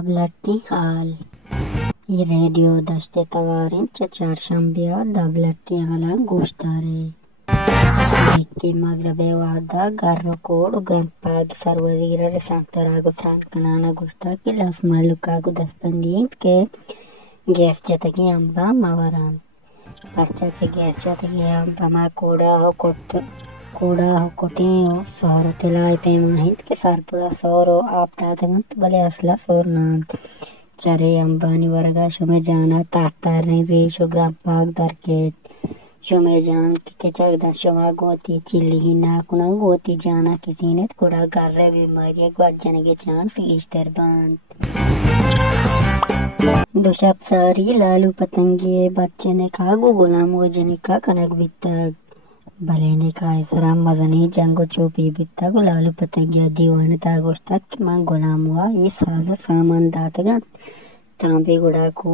Davlatli hal. I radio dashte tawarin çarşambaya davlatli hala goştare. Mikki magrabe wada garro kod grandpag sarvadira resantarago tran kanana gosta ke las malukago daspandint ke gas jatagi amba mawaran. Pacha ke gas jatagi amba ma koda ho kote ho sahara telai pe mahit ke sarpura soro aap dadangat bale asla sornan. Chare ambani warga shume jana tatarne resho grandpag darket. शुमे जान के चगदा शुमा गोती chilli ही ना कुना गोती जाना किसी ने थोड़ा कर रहे बीमारी एक बार जाने के चांस ईस्टर बंद दुशब सारी लालू पतंगे बच्चे ने कहा गो गुलाम वो जने का कनक बिता भले ने कहा इसरा मजनी जंगो चोपी बिता गो लालू पतंगे दीवाने तागोस्ता कि मां गुलाम हुआ ये साजो सामान दातगा तांबे गुड़ा को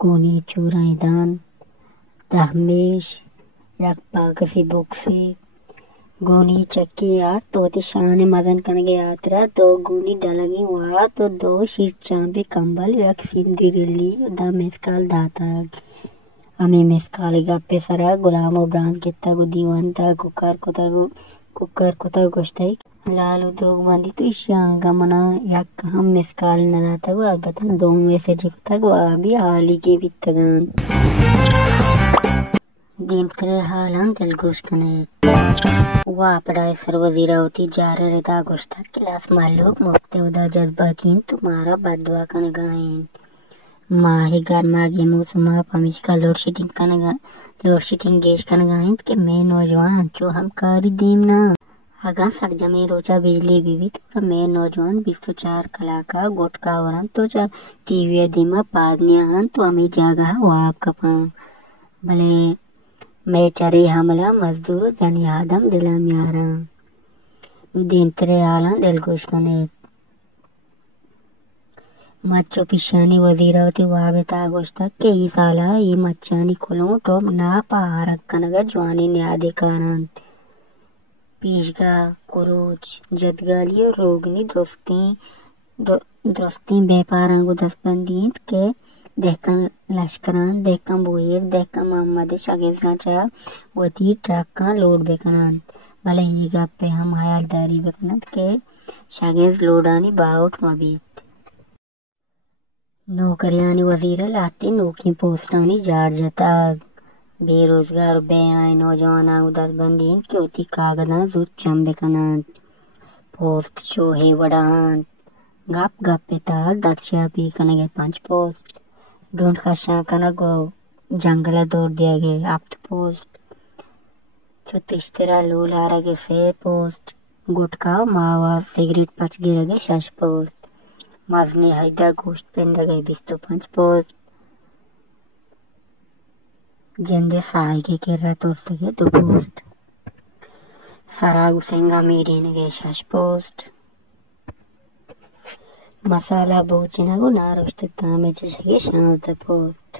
कोनी चूराई दान दहमेश yakpagasi boksi गोनी चक्की यार तोते शान मदन कनगे यात्रा दो गोनी डलगी हुआ तो दो शीश चांबे कंबल एक सिंधी रिली दा मेस्काल दाता हमें मेस्काल गप्पे सरा गुलाम ब्रांड कित्ता गो दीवान ता कुकर कोता गोश्ताई लालू दोग बंदी तो इशांगा मना याक हम मेस्काल न दाता गो अलबत्ता दो में से जिकता गो अभी हाली के बितगन दीमत्रे हालां दिलगोश कने वापड़ाई सर्वजीरा होती जारे रेता गोश्ता क्लास मालूक मुफ्ते उदा जज्बातीन तुम्हारा बदवा कने गाएं माही घर मागे मौसमा पमिश का लोड शीटिंग गेश कने गाएं के मैं नौजवान जो हम कारी दीम ना आगा सक जमे रोचा बिजली बीवी तो मैं नौजवान 204 कलाका गोटका वरन तो चा टीवी दीमा पादनिया हन तो हमें जागा वाप कपा भले मैं चरे हमला मजदूर जनी आदम दिलम यारा दिन तेरे आला दिल गोश कने मच्चो पिशानी वजीरावती वाबेता गोश्ता के ई साला ई मच्चानी खुलो तो ना पारक कनगा जवानी न्यादे कानंत पीशगा कुरुच जदगालियो रोगनी दोस्ती बेपारंगो दस्पंदीत के देखन लश्करान देखन बोयर देखन मोहम्मद शागिर गांचा वती ट्रक का लोड बेकनान भले ही गप्पे हम हायरदारी बेकनत के शागिर लोडानी बाउट मबीत नौकरियानी वजीरा लाती नौकरी पोस्टानी जार जता बेरोजगार बेआई नौजवान उदर बंदीन के उती कागदा जुत चंबे कनान पोस्ट चोहे वडान गप्पे तार दर्शा पी कनगे 5 पोस्ट डोंट खशा कना गो जंगला दौड़ दिया गया आप पोस्ट चुतिश्तरा लोल हारा के 6 पोस्ट गुटका मावा सिगरेट पच गिर गए 6 पोस्ट मजने हैदा गोश्त पेंद गए 25 पोस्ट जिंदे साई के किर्रा तोड़ सके 2 पोस्ट सराग उसेंगा मेरी ने गए 6 पोस्ट मसाला बोचिना गो नारोश्ते तामे चेशगे 6 पोस्ट